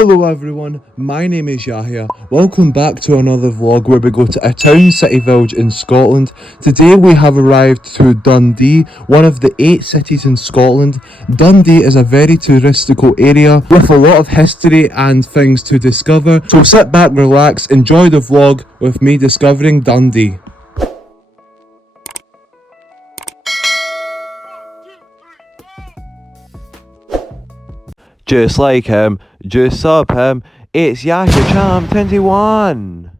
Hello everyone, my name is Yahia. Welcome back to another vlog where we go to a town, city, village in Scotland. Today we have arrived to Dundee, one of the 8 cities in Scotland. Dundee is a very touristical area with a lot of history and things to discover. So sit back, relax, enjoy the vlog with me discovering Dundee. Just like him, just up him, it's Yahia Champ 21.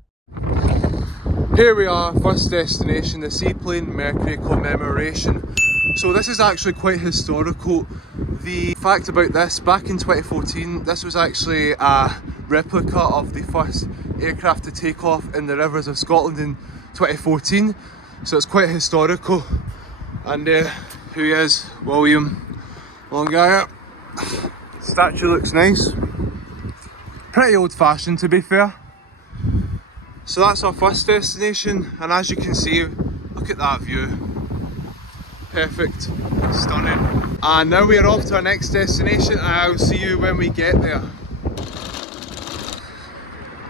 Here we are, first destination, the Seaplane Mercury Commemoration. So this is actually quite historical. The fact about this, back in 2014, this was actually a replica of the first aircraft to take off in the rivers of Scotland in 2014. So it's quite historical. And here he is, William Longire. Statue looks nice. Pretty old fashioned to be fair. So that's our first destination, and as you can see, look at that view. Perfect, stunning. And now we are off to our next destination, and I'll see you when we get there.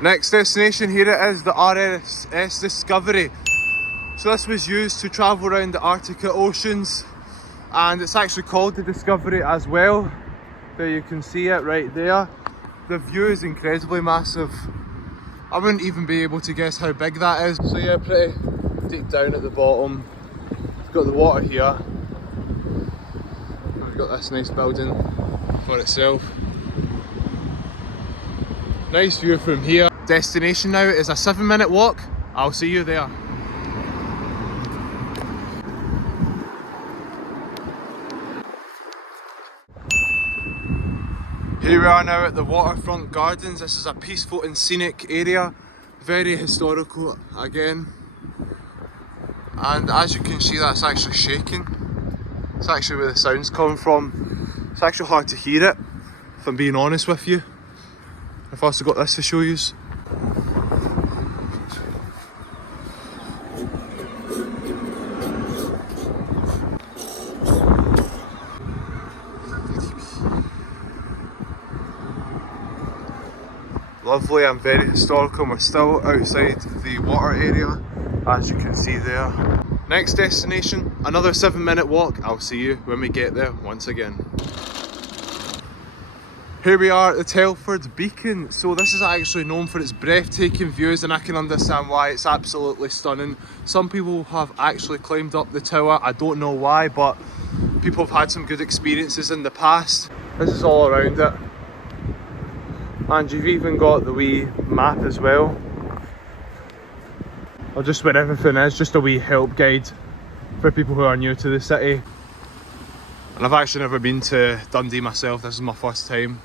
Next destination, here it is, the RSS Discovery. So this was used to travel around the Arctic Oceans, and it's actually called the Discovery as well. There you can see it right there. The view is incredibly massive. I wouldn't even be able to guess how big that is. So yeah, pretty deep down at the bottom. We've got the water here. We've got this nice building for itself. Nice view from here. Destination now is a 7-minute walk. I'll see you there. Here we are now at the Waterfront Gardens. This is a peaceful and scenic area, very historical again. And as you can see, that's actually shaking. It's actually where the sound's coming from. It's actually hard to hear it, if I'm being honest with you. I've also got this to show you. Lovely and very historical. We're still outside the water area, as you can see there. Next destination, another 7-minute walk. I'll see you when we get there once again. Here we are at the Telford Beacon. So this is actually known for its breathtaking views, and I can understand why. It's absolutely stunning. Some people have actually climbed up the tower. I don't know why, but people have had some good experiences in the past. This is all around it. And you've even got the wee map as well, or just where everything is, just a wee help guide for people who are new to the city. And I've actually never been to Dundee myself, this is my first time,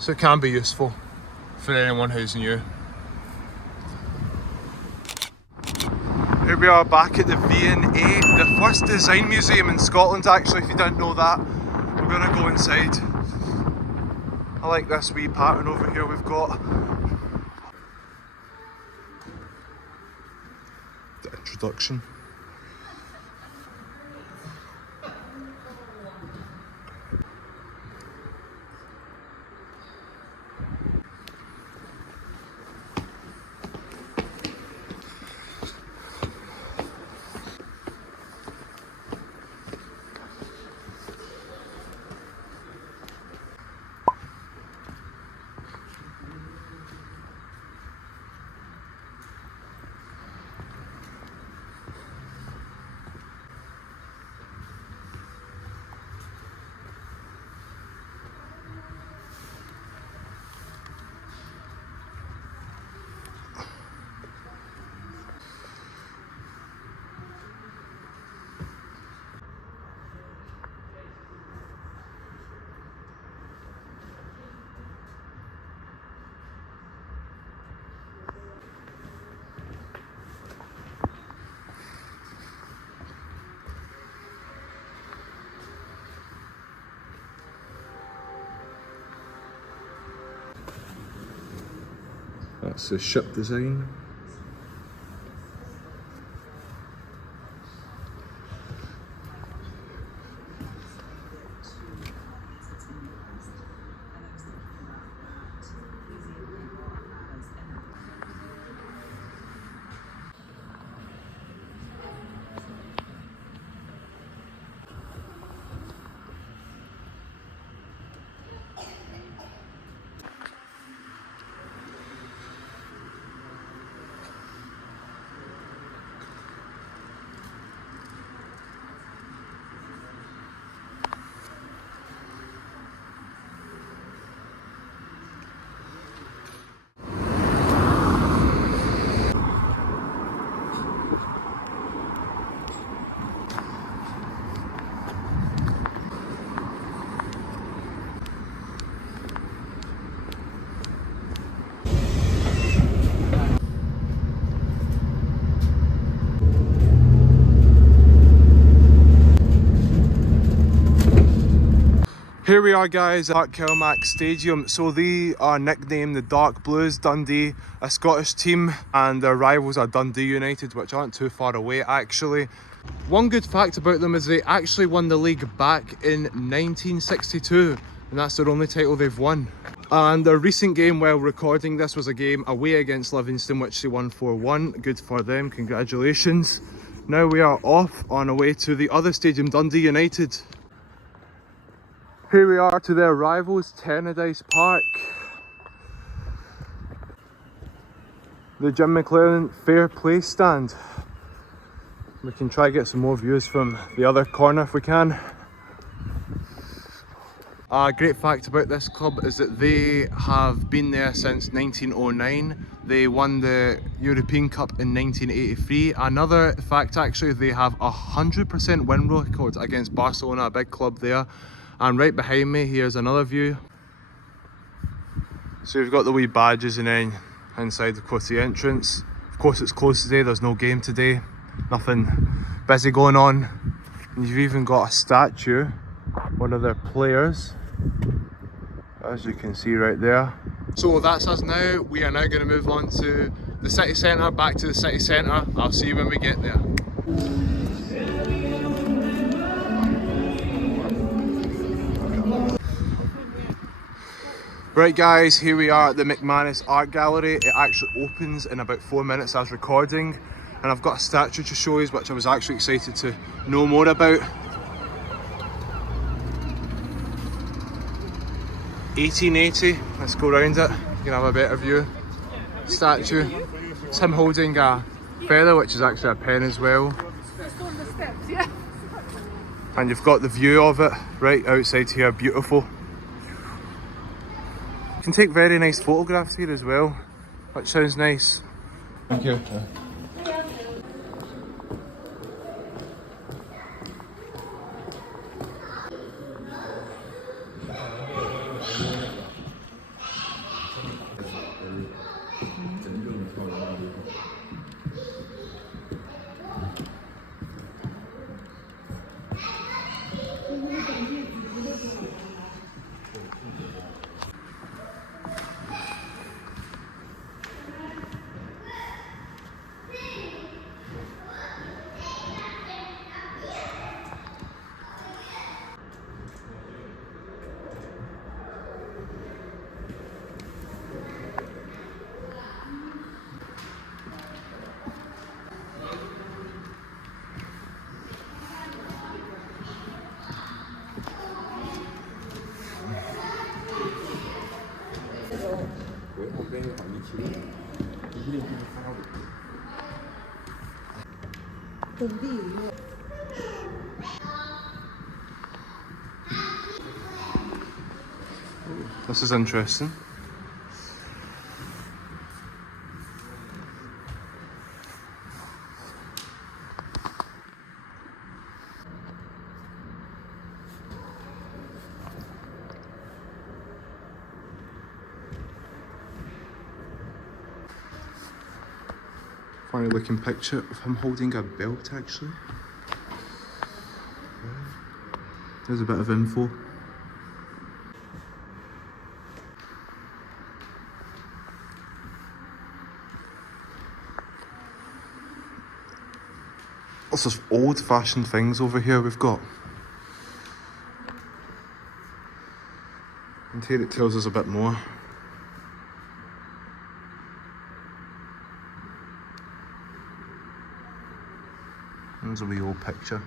so it can be useful for anyone who's new. Here we are back at the V&A, the first design museum in Scotland actually, if you didn't know that. We're going to go inside. I like this wee pattern over here we've got. The introduction. That's the ship design. Here we are guys at Kilmac Stadium. So they are nicknamed the Dark Blues Dundee, a Scottish team, and their rivals are Dundee United, which aren't too far away actually. One good fact about them is they actually won the league back in 1962, and that's their only title they've won. And their recent game while recording this was a game away against Livingston, which they won 4-1. Good for them, congratulations. Now we are off on our way to the other stadium, Dundee United. Here we are to their rivals, Tennadice Park. The Jim McLaren Fair Play stand. We can try to get some more views from the other corner if we can. A great fact about this club is that they have been there since 1909. They won the European Cup in 1983. Another fact actually, they have 100% win record against Barcelona, a big club there. And right behind me, here's another view. So you've got the wee badges and then inside of course the entrance. Of course it's closed today, there's no game today. Nothing busy going on. And you've even got a statue, one of their players, as you can see right there. So that's us now. We are now going to move on to the city centre, back to the city centre. I'll see you when we get there. Right guys, here we are at the McManus Art Gallery. It actually opens in about 4 minutes as recording, and I've got a statue to show you which I was actually excited to know more about. 1880, let's go around it, you can have a better view. Statue, it's him holding a feather which is actually a pen as well. And you've got the view of it right outside here, beautiful. You can take very nice photographs here as well, which sounds nice. Thank you. This is interesting. Funny looking picture of him holding a belt actually. There's a bit of info. Lots of old-fashioned things over here we've got. And here it tells us a bit more. There's a wee old picture.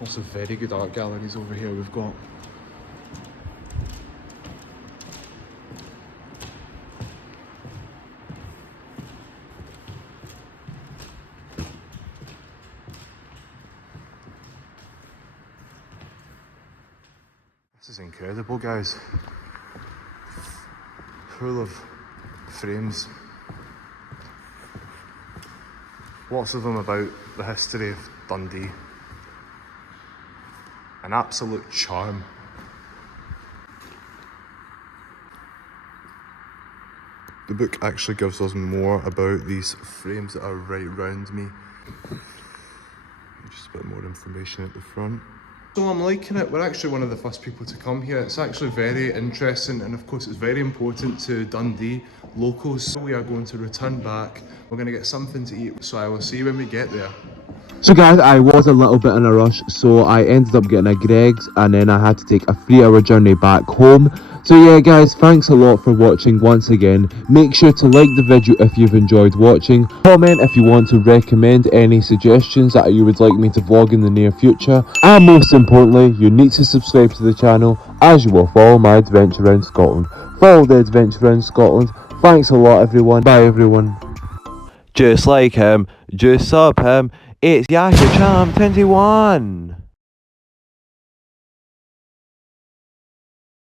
Lots of very good art galleries over here we've got. This is incredible, guys. Full of frames. Lots of them about the history of Dundee. An absolute charm. The book actually gives us more about these frames that are right round me. Just a bit more information at the front. So I'm liking it. We're actually one of the first people to come here. It's actually very interesting, and of course it's very important to Dundee locals. We are going to return back. We're going to get something to eat, so I will see you when we get there. So guys, I was a little bit in a rush, so I ended up getting a Greg's and then I had to take a 3-hour journey back home. So yeah guys, thanks a lot for watching once again. Make sure to like the video if you've enjoyed watching. Comment if you want to recommend any suggestions that you would like me to vlog in the near future. And most importantly, you need to subscribe to the channel as you will follow my adventure around Scotland. Follow the adventure around Scotland. Thanks a lot everyone. Bye everyone. Just like him, just sub him. It's Yahia Charm 21.